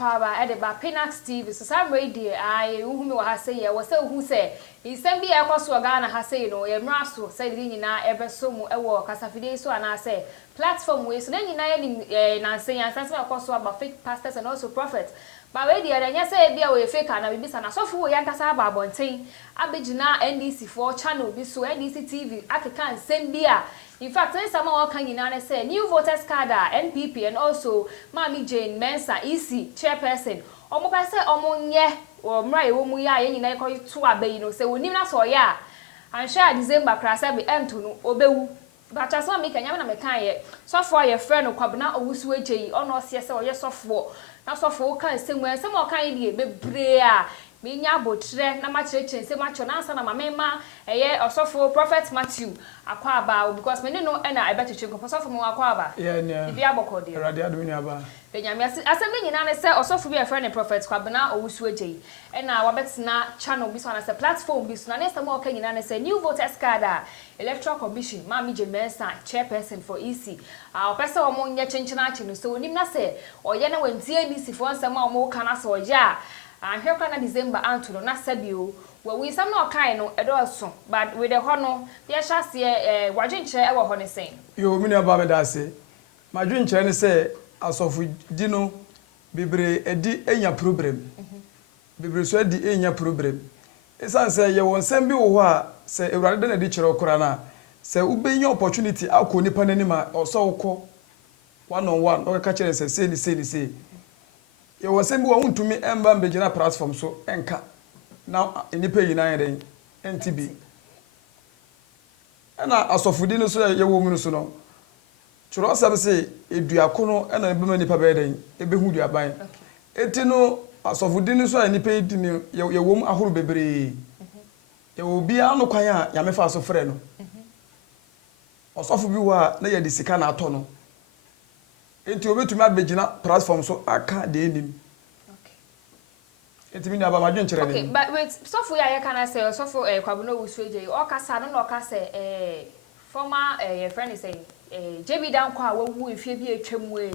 akwaba e de ba Pinax TV so sam radio ai hu me wa ha say ye wo say hu say isem bi e kwaso Ghana ha say no ye mra so say di nyina e beso mu e wo kasafide so ana say platform we so nyina ye na say yan sense kwaso about fake pastors and also prophets ba we di anya say bia we fake na bibisa na so fu we yankasa ba abonten abegina NDC for channel bi so NDC TV akeka nsem bia. In fact, some can you say new voters card NPP and also Mami Jane Mensa EC chairperson. Omo pa say omo nye o mra e wo mu ya ye nyina ko to abayi no say wonim na so ya. An share December krasa be ento no obewu. But as one make nyame na me kan ye. So for your friend Kwabena Owusu Ejeyi ono ose say oye sofo. Na sofo kan semu ensem o kan ye bebre a Minya botre na machireche se macho na ansa na mamema eye osofo prophet Matthew akwaba because me no e na ebecheche ko osofo mo akwaba yeah bia bokode erade aduni aba benyame asem nyina ne se osofo bi efre ne prophet Kwabena Owusu Ejeyi e na wabetna channel bi so na se platform bi so na ne se mo ka nyina ne se new voters card electoral commission Mami Jane Mensa chairperson for EC opese wo mo nya chenchena achi no so onim na se oye na wantie ni sifo nsem a mo ka na se oye a ahwekwa na December antuno na sabio we some no kind no edoso but with the hono the hyase wadwenkyere e wo ho ne sen yo mini aba me da se madwenkyere ne se asofu di no bebre edi enya problem bebre so edi enya problem esan se ye won sem bi wo ho a se ewrade na di kyere okora na se ubenya opportunity akọ nipa nanima oso ukọ one on one o ka kyere se ni ye won sem bi wo ntumi emba mbegina platform so enka na nipa yi na yeden NTB na asofudi no so ye wo mu no so no churo sabe se eduako no na be nipa be den ebehu duaban eti no asofudi no so nipa yi ni ye wo mu ahoro bebre ye wo bia no kwan a ya mefa so frɛ no osofu bi wa na ye de sika na ato no enti obetumi abegina platform so aka de enim enti mi na ba madwenkyere ne okay but wait sofu ya ye kana say sofu Kwabena Owusu Ejeyi o kasa no ka say former your friend is saying JB Danko a wawu efie bi atwam we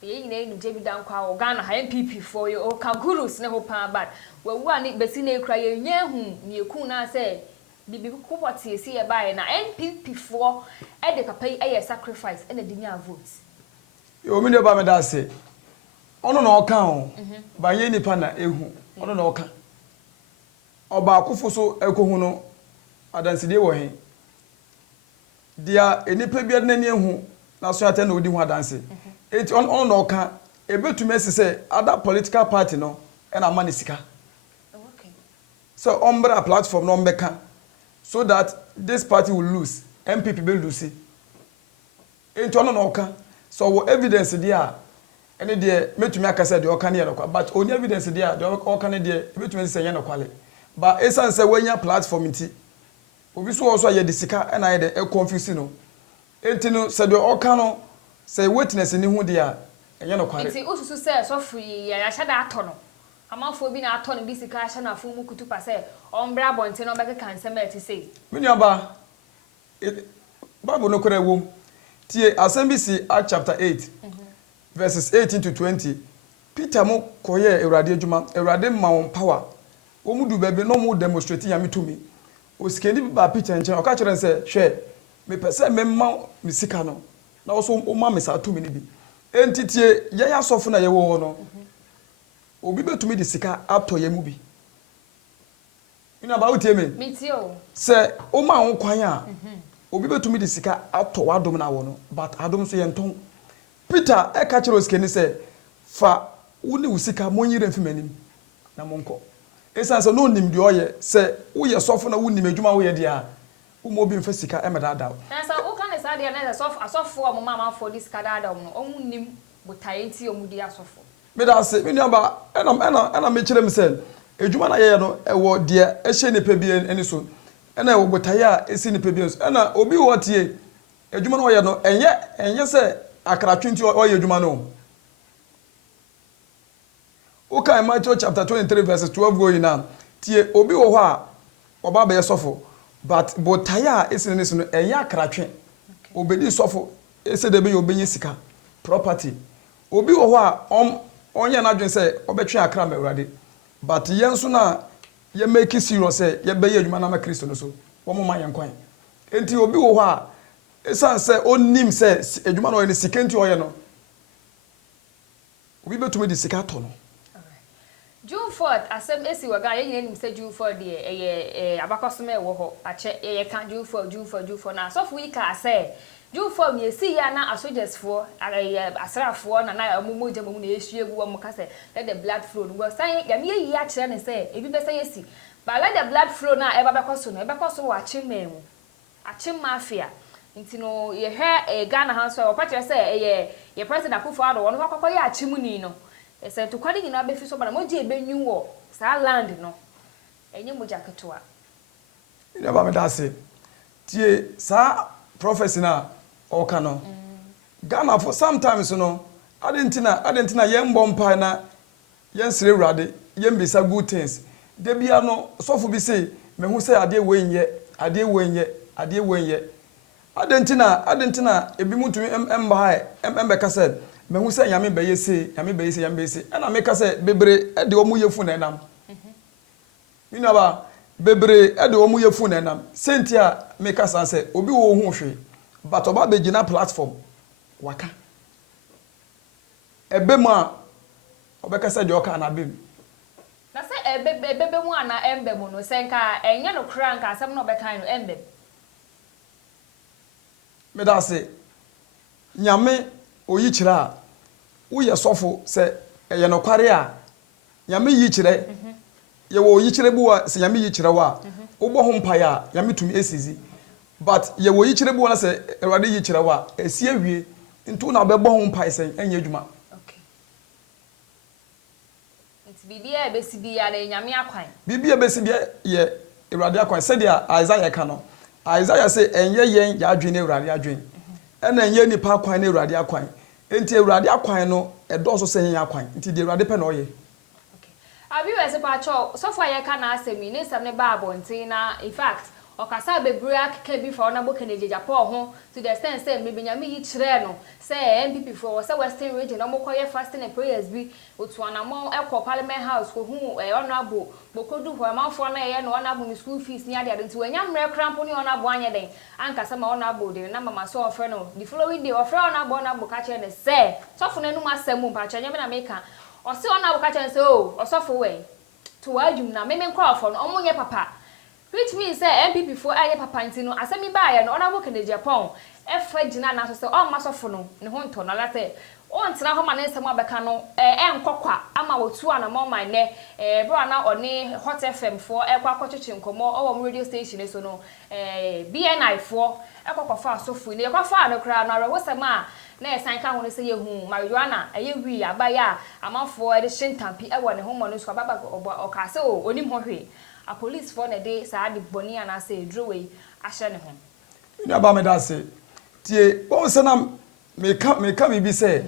ye nyina enu JB Danko a Ghana ha MPP for you o kagurus ne ho pan bad wawu ani besi na ekura ye nya hu ne ekun na say bibi kupoti esi ye bae na NPP for e de kapai e sacrifice e na dinya vote yo mi ne ba me da se ono na oka ho ba ye nipa na ehu ono na oka oba akofo so ekohu no adanside wo he dia enipa bia na ni ehu na so ate na odi hu adanse eti ono na oka ebetumi asise other political party no e na mani sika okay so ombra platform no mbeka so that this party will lose MPP will lose enti ono na oka so wo evidence dia ene de metumi akasa de oka ne yekwa but only evidence dia de oka ne de metumi se yen kwale ba esan se wanya platform nti obi so also ye de sika ena ye de confuse no enti no se de oka no se witness ni hu dia enye no kwale enti osusu se so free ya hya da ato no amafo bi na ato no bi sika hya na afu mu kutupa se ombra bonte no beka kansem eti sei mini aba Bible no kore wom tie Assemblies Act chapter 8 verses 18 to 20 Peter mo koye Ewrade adwuma Ewrade ma won power wo mu du bebe no mu demonstrate ya metumi o sikeni ba Peter nchen o ka kire nse hwe me pese me ma me sika no na wo so o ma me sa tumi ni bi entitie ye ya sofo na ye wo no obi betumi di sika ato ye mu bi ina ba utie me mitio se o ma won kwan a obi betumi di sika ato wadom na wo no but adom so ye nton Peter e ka kire o sikeni se fa woni usika monyire mfimanim na monko esan se no nim de oye se wo ye sofo na woni madwuma wo ye de a wo mo bi mfa sika e medada na sa wo kan sa de na asofo o mama for this kadada no o nim botaye nti o mu di asofo me da se me namba ena me kire me se adwuma na ye no e wo de e hye ne pa bi eni so ena e wo botaye a esi ne pa bi so ena obi wo tie adwuma na wo ye no enye se akratwe nti o ye adwuma no Okay, Matthew chapter 23 verses 12 going on. Tie obi wo ho a oba be sofo but botaya esene so no eya kratwe obedi sofo ese de be obenye sika property obi wo ho a onye na adwen say obetwe akra ma Awurade but yen so na ye make serious say ye be ye adwuma na ma Kristo no so wo mo ma yen kwan enti obi wo ho a esan say onim say adwuma no ye sika enti oye no obi betumi di sika to no. June 4th asem esi waga ye nyina nim say June 4th de abakosome wo ho ache ye kan June 4 na so we ka say June 4 me esi ya na soldiers for asrafo na amumoja mu na yesue gu wo ka say let the blood flow no say ya me yi a kire ne say ebi be say esi but let the blood flow na eba bekoso no eba koso wa chimem achim mafia nti no ye hwe Ghana House o pa kire say ye president Akufo-Addo wono kwakwakwa ye achimuni no ese to kwadi nyina be fi so bana moje ebenyu wo sa land no enye moja ketewa ina ba me da se tie sa prophecy na o ka no Ghana for sometimes no adentina yen bompa na yen sire Awurade yen bisa good things de bia no sofo bi say me hu say ade wenye adentina ebi mutumi emba ha embe ka say me hu say nyame be yese ana me ka say bebre e de omu yefu na enam mina ba bebre e de omu yefu na enam sentia me ka say obi wo hu hwe but oba be gina platform waka ebe mu a obeka say de oka na bem na say ebe mu ana embe mu no senka enye no kra nka asem no obeka no embe me da say nyame oyi kira wo ye sofo se ye no kware a nyame yi kire ye wo yi kire bu wa se nyame yi kire wa wo bo ho mpa ya nyame tumi esizi but ye wo yi kire bu wa se Awurade yi kire wa esi awie ntu na be bo ho mpa se enye adwuma okay nti bibia e besi bia na nyame akwan bibia besi bia ye Awurade akwan se dia Isaiah ka no Isaiah say enye yen ya adwen Awurade adwen ena enye nipa akwan na Awurade akwan enti Awurade akwan no edoso se yen akwan enti de Awurade pe na oye okay abi we se pa cho so far ye ka na asemi ni sam ne ba abontin na in fact okasa bebre akeka bi fa ona boka na Japan ho to the extent say me benyame yi kire no say MPP for say Western region no mokoye fasting and prayers bi otu anamon ekọ parliament house ko hu honorable bokodu ho amanfo na ye no honorable ni school fees ni ade nti wanya mre krampo ni honorable anya den anka sama honorable de na mama so ofre no the following day ofre honorable ka kire ne say sofo na nu masemu pa kire nyame na meka o se honorable ka kire say o osofo we to wadum na me nkrofo no omunye papa which means say MPP for aye papa nti no asemi ba ya no honorable Kennedy Japan efa gina na so say o masofo no ne ho nto na la say o ntina ho ma na nsem abeka no enkokwa ama wotu ana mo man ne bro na oni Hot FM for ekwa kwacheche nkomo o radio station so no BNI for ekokwa fa asofo ne ekwa fa no kra na wosema na esan ka ho ne say yehu marijuana eye wi abaya amafo e de shintampi e wo ne ho mo no so baba okase o onim ho hwe a police for the day sa adi boni ana say droway ahye ne ho ina ba me da say tie won se na me ka bi say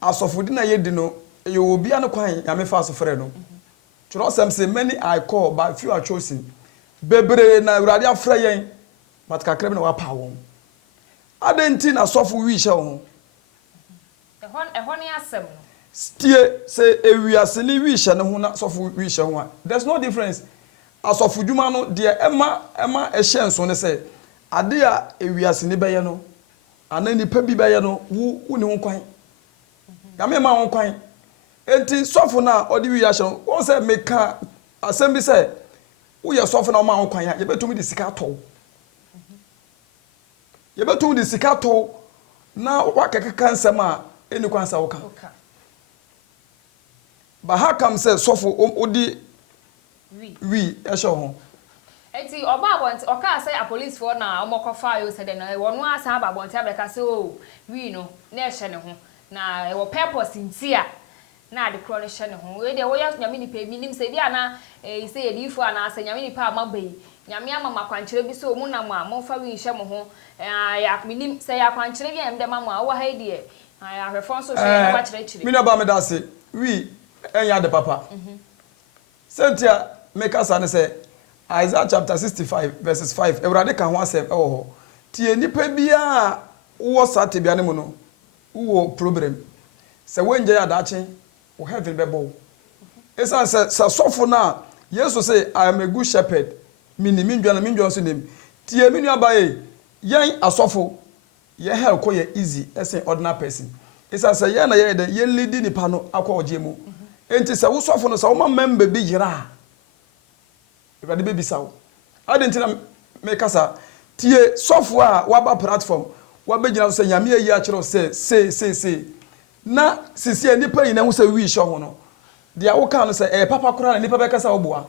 asofodi na ye di no ye obi an kwan ya me fa asofre no churo sam say many I call but few are chosen bebre na Awurade afra yen but kakra bi na wa pa won adenti na asofo wi hye ho ehon ne asem no tie say ewiase ni wi hye ne ho na asofo wi hye ho there's no difference asofo dwuma no de ema ehye nso ne say ade a ewiase ni beye no anani pa bi beye no wu ne ho kwan ya me ma ho kwan enti sofo na odi wi hye no won say meka asem bi say wo ye sofo na ma ho kwan ya ye betumi di sika to ye betumi di sika to na wakeka nsem a eni kwan sa woka ba ha kam say sofo odi wi ehye ho enti oba abonti oka say a police for na omokofa yo say na wonu asa ba abonti abeka say o wi no na ehye ne ho na e wo purpose ntia na de kro ne hye ne ho we de wo ya nyame ni pa bi nim say bia na e say e difo ana say nyame ni pa amabai nyame ama makwankyere bi so mu na mu a monfa wi hye mo ho ya minim say ya kwankyere bi em de ma mu a wo ha die ya hwefon so hye na wa kyere kyere mi na ba me da say wi enya de papa sentia make us say Isaiah chapter 65 verses 5 Awurade ka ho asem ewo ho tie nipa bia wo sate bia ne mu no wo problem se wenje ya dache wo heaven bebo esa se sofo na Jesus say I am a good shepherd minimi ndwana so nem tie minu abaye yen asofo ye hell ko ye easy as an ordinary person esa say ye na ye de ye lead ni pa no akwa oje mu enti se wo sofo no se wo member bi yira e be bisawo adenti na me kasa tie sofo a waba platform wabegyina so nyame ayi a kire say na sisi nipa yin na hu say wi sho ho no dia wo ka no say papa kora na nipa be kasa wo boa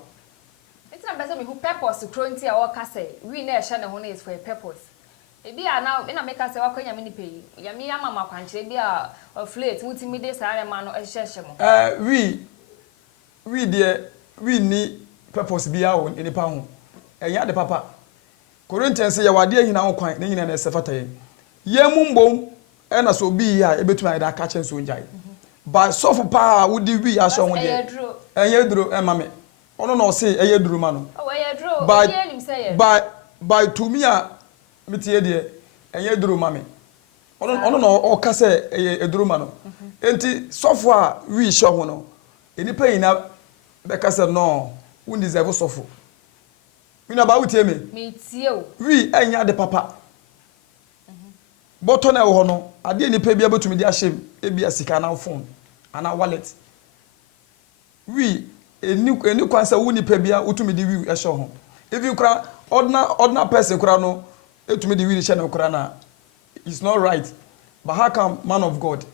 it's not better me who purpose kronti a wo ka say wi na e hye ne ho na is for a purpose ebi a na ina make say wakwa nyame nipa yi nyame ama makwanche bi a flate mutimi de sa na ma no hye mo we de we ni purpose bi a wo nipa ho enya de papa Corinthians ya wade ahina ho kwan ne nyina na sefata ye mumbom na so bi a ebetuma ida ka chen so njai ba sofu pa wudi wi a so ho de enye duro mame ono no se eye duro ma no o eye duro ye nim se ye by to me a mitie de enye duro mame ono no o ka se eye duro ma no enti sofu a wi sho ho no enipa yina be ka se no we deserve sofu mi na ba wutie me tie o wi enya de papa boto na ho no ade ni pa bia betumi di ahyem e bia sika na phone ana wallet wi eni kwansa wu ni pa bia utumi di wi e ho if you kra ordinary person kra no etumi di wi hye na kra na it's not right but how come man of God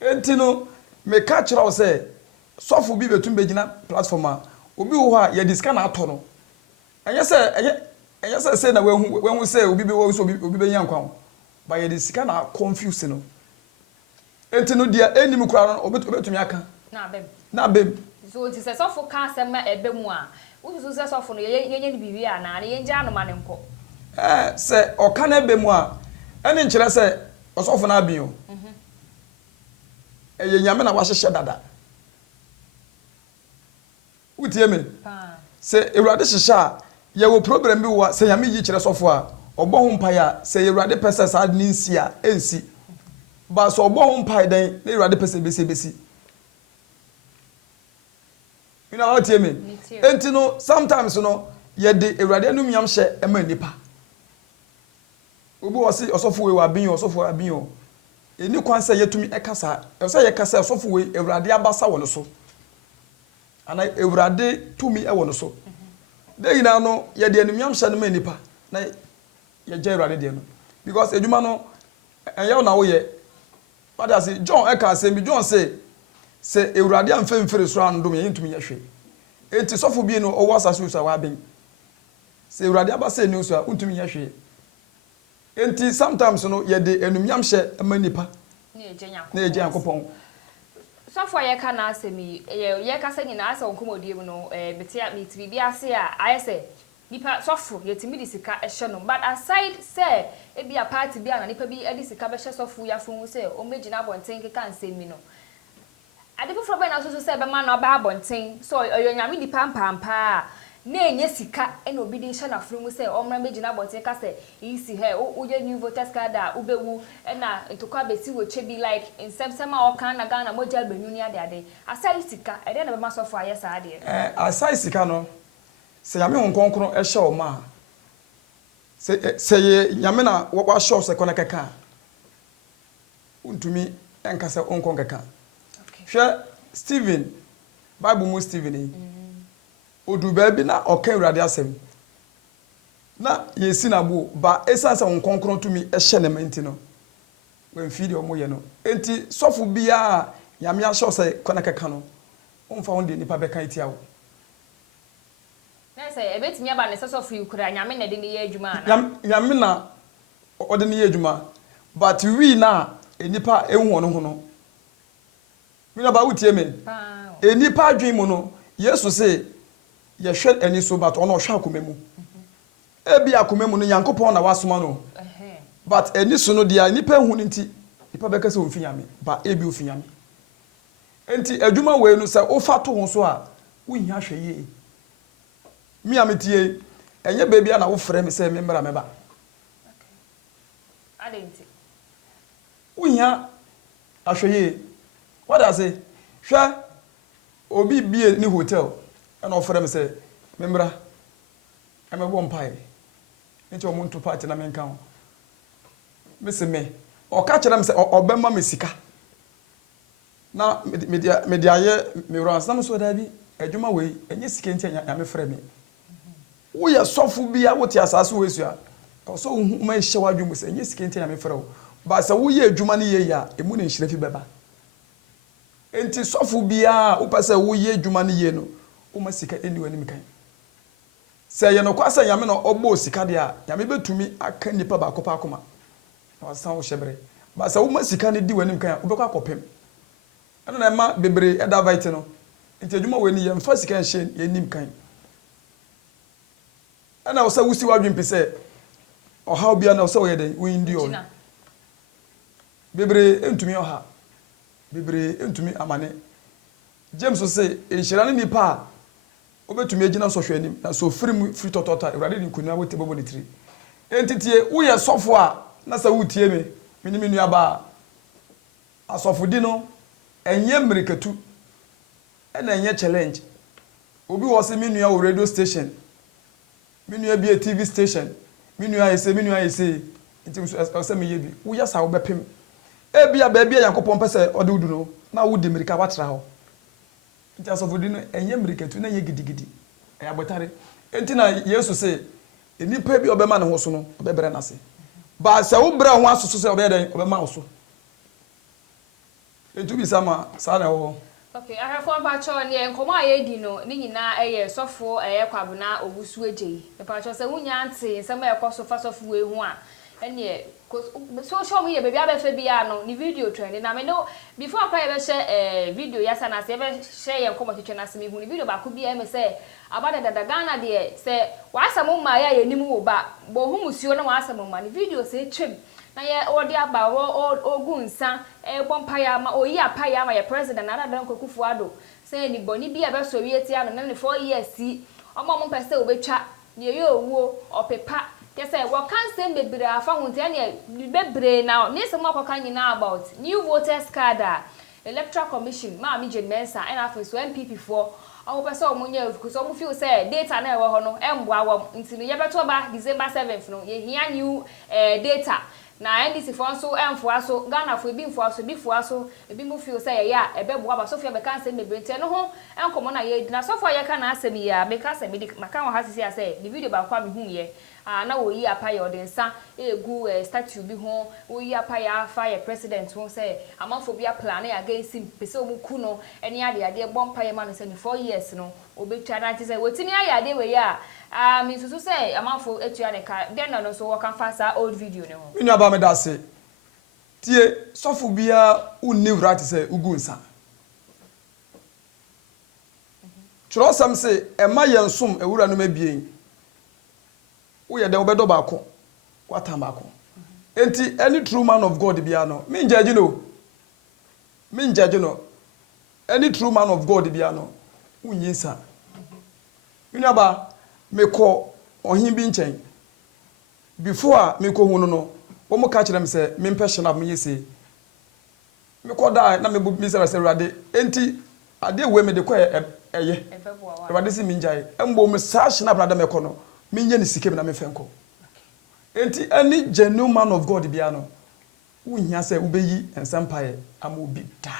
entino me ka kira o say sofo bi betumi begina platform a obi wo ha ye diska na ato no enye say na we say obi be wo so obi be yankwa ba ye diska na confuse no enti no dia enim kura no obetumi aka na bem so ti say sofo ka asem ebe mu a wo so say sofo no ye ni bibi a na ye nja anoma ne mpo say o ka na ebe mu a ene nkire say osofo na abin o eye nyame na wa hyehye dada utie me se ewrade hyehye ye wo problem bi wa se nyame yi kire sofo a obo ho mpa ya se ewrade pese sa ni nsi a ensi ba so obo ho mpa den na ewrade pese besi you know what you mean enti no sometimes no ye de ewrade anum yam hye ema nipa obi wo se osofo we wa bin o eni kwan se yetumi ekasa e se ye kasa osofo we ewrade abasa wo no so ana ewrade tumi e wo no so de ina no ye de enumyam hye no ma nipa na ye je ewrade de no because eduma no enye na wo ye what does it John e ka say bi John say ewrade am femfere so an dom ye ntumi ye hwe enti sofo bi no o wasa so wa ben se ewrade abasa eni so a ntumi ye hwe enti sometimes no ye de enumyam hye ma nipa na ye je yankopon sofo ye ka na asemi ye ka se nyina asa onkomodie mu no betia mitbi bi ase a ayese nipa sofo ye timi di sika ehye no but aside say e bia party bia na nipa bi edi sika be hye sofo ya fun say o megina abonten keka nsemi no ade foforo be na so say be ma na ba abonten so oyo nyame di pampampa na enye sika e na obi di hye na fun say o mra megina abonten ka say isi he o ye new voters card a ubewu e na ntokwa besi wo chebi like in semsema o kan na Ghana moja benuni ade aside sika e de na be ma sofo ayesa ade aside sika no se yame honkonkron e hye o ma se ye nyame na wo show se kona keka untumi enka se onkon keka hwe Stephen Bible mu Stephen odu ba bi na okan urade asem na yesi na bo ba esansa honkonkron tumi e hye ne menti no wen fidi o moye no enti sofo bia nyame a show se kona keka no onfa won de nipa be kan tiawo na say ebetimi aba ne sofo yukura nyame na de ne ye adwuma na nyame na o de ne ye adwuma but we na enipa ehu ono ho no mi na ba wutie me enipa adwen mu no Yesu say ye hwe ani so but ono hwe akomemu ebi akomemu no Yankopon na wasoma no but ani so no dia enipa ehu no nti nipa be ka se onfinyame ba ebi ofinyame enti adwuma we no say ofa to ho so a wonhia hwe ye mi ametie enye baby na wo frɛ me sɛ me mbra meba adenti wohia ahweye what I say hwɛ obi bie ni hotel and offer me say membra am a one pie nti o muntu party na menka ho me se me o ka kyerɛ me say obema me sika na me aye me runs na so da bi adwuma wei enye sika nti anya me frɛ me wo ye sɔfo bia wo ti asase we sua o so ma hye wadwum se enye sika nti anya me frɛ wo ba se wo ye adwuma ne ye ya emu ne nhire fi beba enti sɔfo bia wo pɛ se wo ye adwuma ne ye no wo ma sika eni wani mi kan se ye no kwasa nyame no obo sika de a nyame betumi aka nipa ba kopa akoma na wasan wo hyebere ba se wo ma sika ne di wani mi kan wo bekɔ akɔpem ana na ma bebre eda vite no enti adwuma we ni ye mfa sika nhye ye nim kan ana wo se wusi wadwum pese o ha obia na wo se wo ye den wo indi o bebre entumi o ha bebre entumi amane James so say enhyira ne nipa obetumi agina so hwɛ anim na so free totota ewrade ni kunua wote bobo ne tiri entitie wo ye sɔfo a na sa wutie me minimi nua ba asɔfodi no enye mmirikatu na enye challenge obi wo se minua wo radio station minua bi a TV station minua yese enti so se me ye bi wo ya sa wo bepem ebia ba bia yakopon pese ode wudu no na wo di mirika watra ho enti asɔfodi no enye mmirikatu na enye gidigidi ya botare enti na Yesu se enipa bi obema ne ho so no obebere na se ba se wo bra ho asoso se obeden obema wo so etu bi sama sa na wo. Okay, I have one patch on here. Come on, you know, Nina, a soft for a quabana or Wusway. The patch was a wunyancy, some air cost of first of way one. And yet, so show me a baby Fabiano, the video training. I mean, no, before I ever share a video, yes, and I ever share a competition as me, when the video back could be MSA about the Ghana, dear, say, why some of my eye, any move back, but whom was you know, ask some money video say trim. Na ye odi aba ogun nsan bompaya ma oyi apaya ma ye president na Adam Kokufuado say ni boni bia be so wi eti ano na 4 years si omo pese obetwa ne ye owo opepa ke say wo kan say bebre afa hunte ne bebre na ne se mo akoka nyina about new voters card electoral commission ma mi Jane Mensa and afa so MPP for omo pese omo nya because omo feel say data na e wo ho no emboa wo ntini ye beto ba December 7th no ye hia new data na NDC for so emfoaso Ghana for bi mfoaso bi foaso ebi mu feel say ya ebeboa ba Sofia be kan say mebrente no ho enkomo na ye na Sofia ye ka na asem ya be ka say me maka ho hasisi ya say the video ba kwa me hu ye na wo yi apa ye odensa egu statue bi ho wo yi apa ya fa ye president won say amanfo bi a plan against him pese o mu ku no eni ade bompa ye ma no say 4 years no obetwa na ti say wotimi ayade we ya me so say amanfo etua ne ka den no so wo kan fa sa old video ne ho me nua ba me da se tie sofo bia unni right say ugu nsa churo sam say ema yensom ewura no mabien wo ye de obedo ba ko kwata ba ko enti any true man of God bia no me judge no any true man of God bia no unyisa me nua ba me ko ohin bi nchen before me ko hunu no wo mo ka kire me se me mpehye na me yese me ko da na me bu mi se rade enti ade we me de ko eye rade si mi njai embo me sa hye na da me ko no me nya ni sike me na me fenko enti any genuine man of God bia no wo hia se wo beyi ensampae amobi da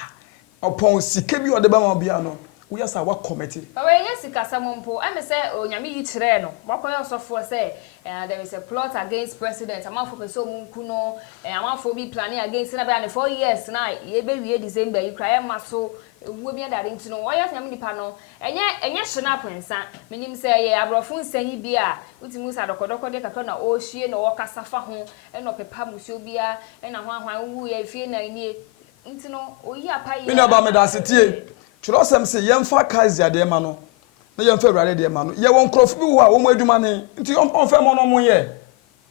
opon sike bi ode ba ma bia no we yasa wa committee but we yes kasamompo am say onyame yi kire no wakoyo sofo say there is a plot against president amanfo peso munku no amanfo bi planning against na be 4 years na ye be wie December yi kraye maso wo bi adare ntino wo yes nyame nipa no enye hye prensa menim say ye abrofo nsanyi bi a utimu sa dokodoko de kakra na o hie na wo kasafa ho no pepa musio bia na hwan wu ye fie na nie ntino oyi apaye me na ba me da setie churo sem se yemfa kazi ade ma no na yemfa awrade de ma no ye won krofo bi wo a wo mo adwuma ne nti on fa mo no mo ye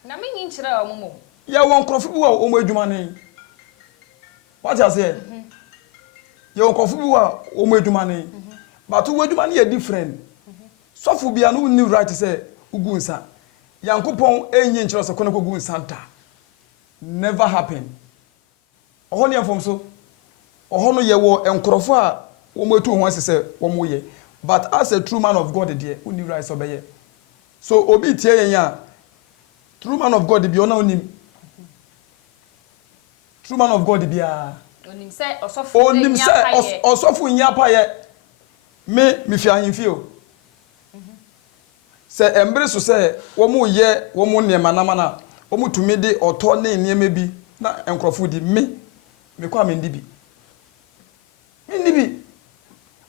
na me nyi nkire o mo ye won krofo bi wo a wo mo adwuma ne what you say ye won krofo bi wo a wo mo adwuma ne but wo adwuma ne ye different sofo bia no ni right say ugu nsa yankopon enyi nkire so kono ko gu nsa nta never happen ohoni enfom so oho no ye wo enkrofo a wo metu ho asese wo mo ye but as a true man of God there uni right so be so obi tie yen ya true man of God bi ona onim true man of God bia onim se osofo nya pa ye me fi ahemfi o se embre so se wo mo ye wo mo ne manama na wo mo tumi de oto ne niema bi na enkrofo di me kwa me ndi bi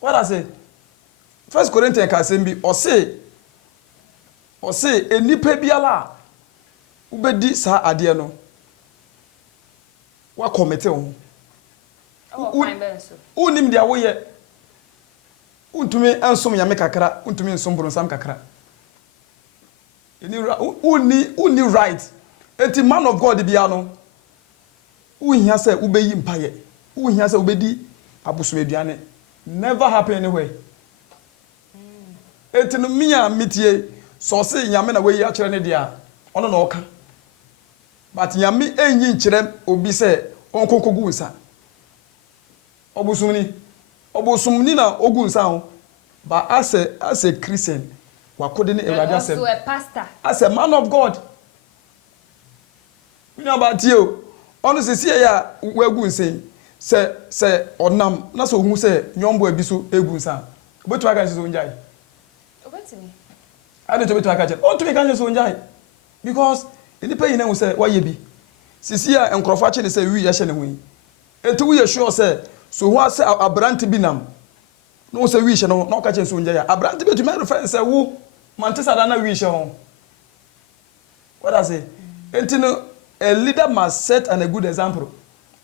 what I say 1 Corinthians ka say bi o say enipa biala ubedi sa ade no wa commit ho unim dia wo ye untumi ensom ya me kakra untumi ensom bronsam kakra uni right enti man of God bia no uhia say ubeyi mpaye uhia say ubedi abusumeduane never happen anywhere enti no mia mitie so say nyame na weyi a kire ne dia ono na oka but nyame enyi nkire obi say onkonkogu nsa obusumni na ogu nsa ho but as a Christian wakode ne Ewrade asem also a pastor as a man of God we know about you ono se ya wagu nsen se onam na so hu se nyombo abiso egu nsa obetu aka se so njai obetimi ade to betu aka je on to me kan so njai because any pay na hu se waye bi sisi ya enkrofo ache ne se wi ya hye ne hu enti we sure se so hu ase abrante bi nam no se wi hye no na aka che so njai abrante betu me refer se wo mantesa da na wi hye ho what I say enti no a leader must set a good example.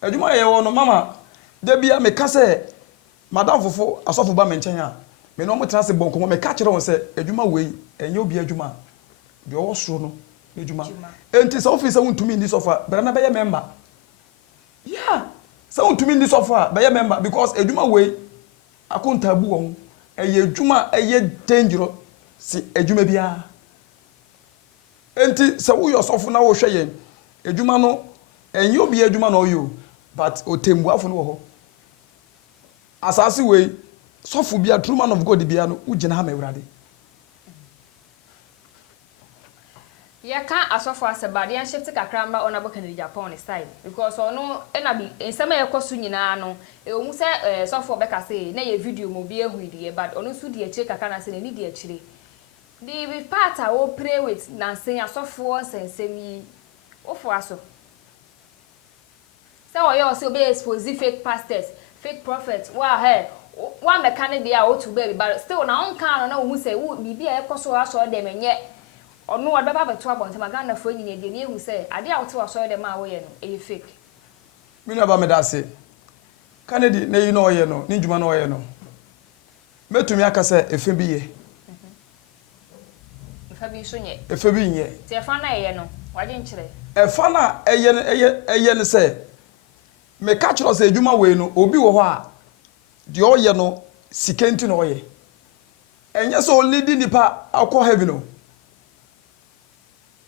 Ejuma ye wo no mama da bia me ka se madam fofo asofo ba me nchen a me no mo trase bonko me ka kire won se ejuma wei enye obi ejuma de wo soro no ejuma enti se office wontumi ndi sofa bra na be ye member yeah se wontumi ndi sofa be ye member because ejuma wei akonta bu won eye ejuma eye dangerous si ejuma bia enti se wo yo sofo na wo hwe yen ejuma no enye obi ejuma no yo but otembuafo no wo ho asase we sofo bia true man of God bia no ugina ha ma Ewrade ya ka asofo asebade an shift kakramba onabo Kennedy Japan style because ono na bi ensema yekoso nyina no ewumu se sofo beka say na ye video mo bi ehu die but ono su die chire kaka na se ni die chire the part I will pray with na say asofo sensemi ofo aso say o yo say be expose fake pastors fake prophets wa he one mechanic dey out to baby but still na on kan na hu say wo bibia ekoso aso dem enye onu wa baba beto abonte magana fo nyine de ne hu say ade a wote aso dem a wo ye no e fake me no ba me da say Kennedy na yi no o ye no ni djuma no o ye no metumi aka say efe bi ye efe bi so nye efe bi nye ti efa na ye no waje nchire efa na eye ne say me ka kiro say djuma we no obi wo ho a de o ye no sikenti no o ye enye so lead nipa akọ heaven no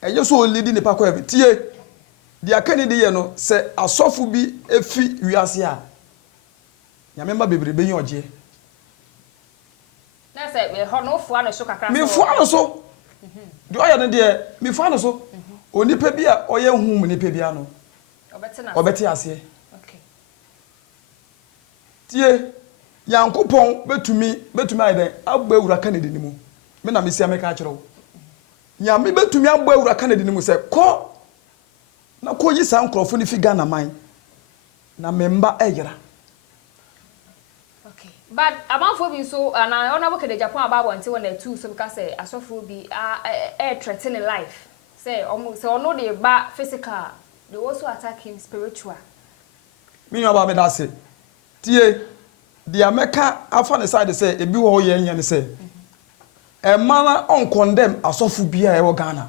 enye so lead nipa akọ heaven tie dia Kennedy ye no say asofu bi efi wiase a nyame ma bebrebe yin oje na say ho no fu ano so kakra me fu ano so de o ye no de me fu ano so onipa bi a oye hum nipa bi ano obeti ase okay tie yankopon betumi ayden agba Ewura Kennedy ni mu me na mesia me ka kire wo nyame betumi agba Ewura Kennedy ni mu se ko na ko yi san krofo ni fi Ghana man na memba eyira okay but amanfo bi so na ona boke de Japan ababo nti won na two so because say asofo bi threatening life say ono de ba physical they also attack him spiritual me no ba me da se tie the America afa ne side say ebi wo ye nya ne say e mana on condemn asofu bia e wo Ghana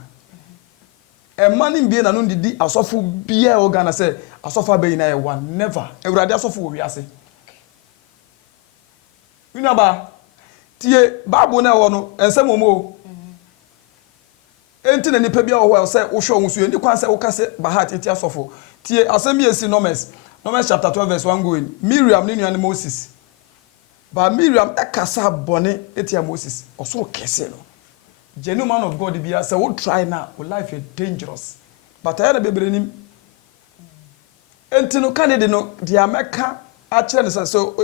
e mani bia na no didi asofu bia e wo Ghana say asofu abayi na e one never Ewrade asofu wo wi ase you know ba tie Bible na wo no ensem omo enti na nipa bia wo ho say wo hwe wo so ni kwan say wo ka say bahat eti asofu tie asem ye si nomes Numbers chapter 12 verse 1 going. Miriam ni nuane Moses. But Miriam ekasa bone etia Moses. Oso kese no. Genuine man of God be say we try now, we life is dangerous. But I had bebre nim. Enti no Canada no dia meka a kire ne so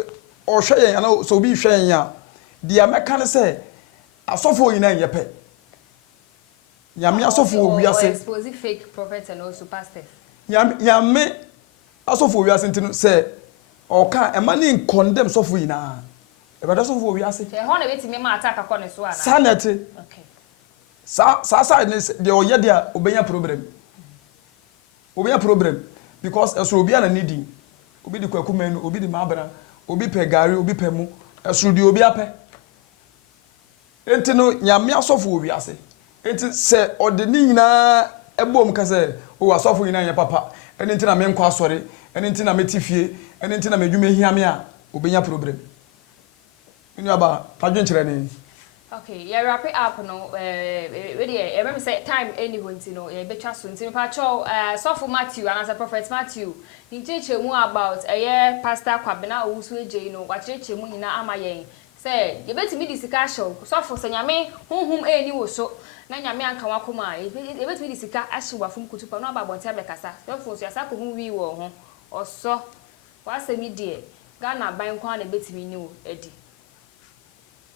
o hwe yen na so bi hwe yen ya. Dia meka ne say asofo yina yepe. Nyame asofo wo wiase. Expose fake prophets and also pastors. Nyame asofo wo wiase enti no say o ka e ma ni condemn sofo yina. E bada sofo wo wiase. E ho na betimi ma attack akọ so ana. Sanete. Okay. Sa de oye de obenya problem. Obenya problem because eso obi ana needing. Obi di kwaku menu, obi di mabra, obi pe gari, obi pe mu, eso di obi ape. Enti no nyame asofo wo wiase. Enti se ode ni nyina ebom ka se o asofo nyina nya papa. Eni enti na me nkwa asore, eni enti na metifie, eni enti na medwuma hia me a obenya problem. Inu aba padwen kire ni. Okay, yeah, wrap it up no really remember say time anyone you know betwa so nti pa cho so for Matthew and as a prophet Matthew in teach mu about pastor Kwabena Owusu eje no wa cheche mu nyina amayen say ye betimi disika show so for sanyame honhom eni wo so na nyame anka wakoma ye betimi disika ahyewa fum kutupa no ababonte abekasa so for so asako hu wi wo ho oso wa asemi de Ghana ban kwa na betimi ni wo edi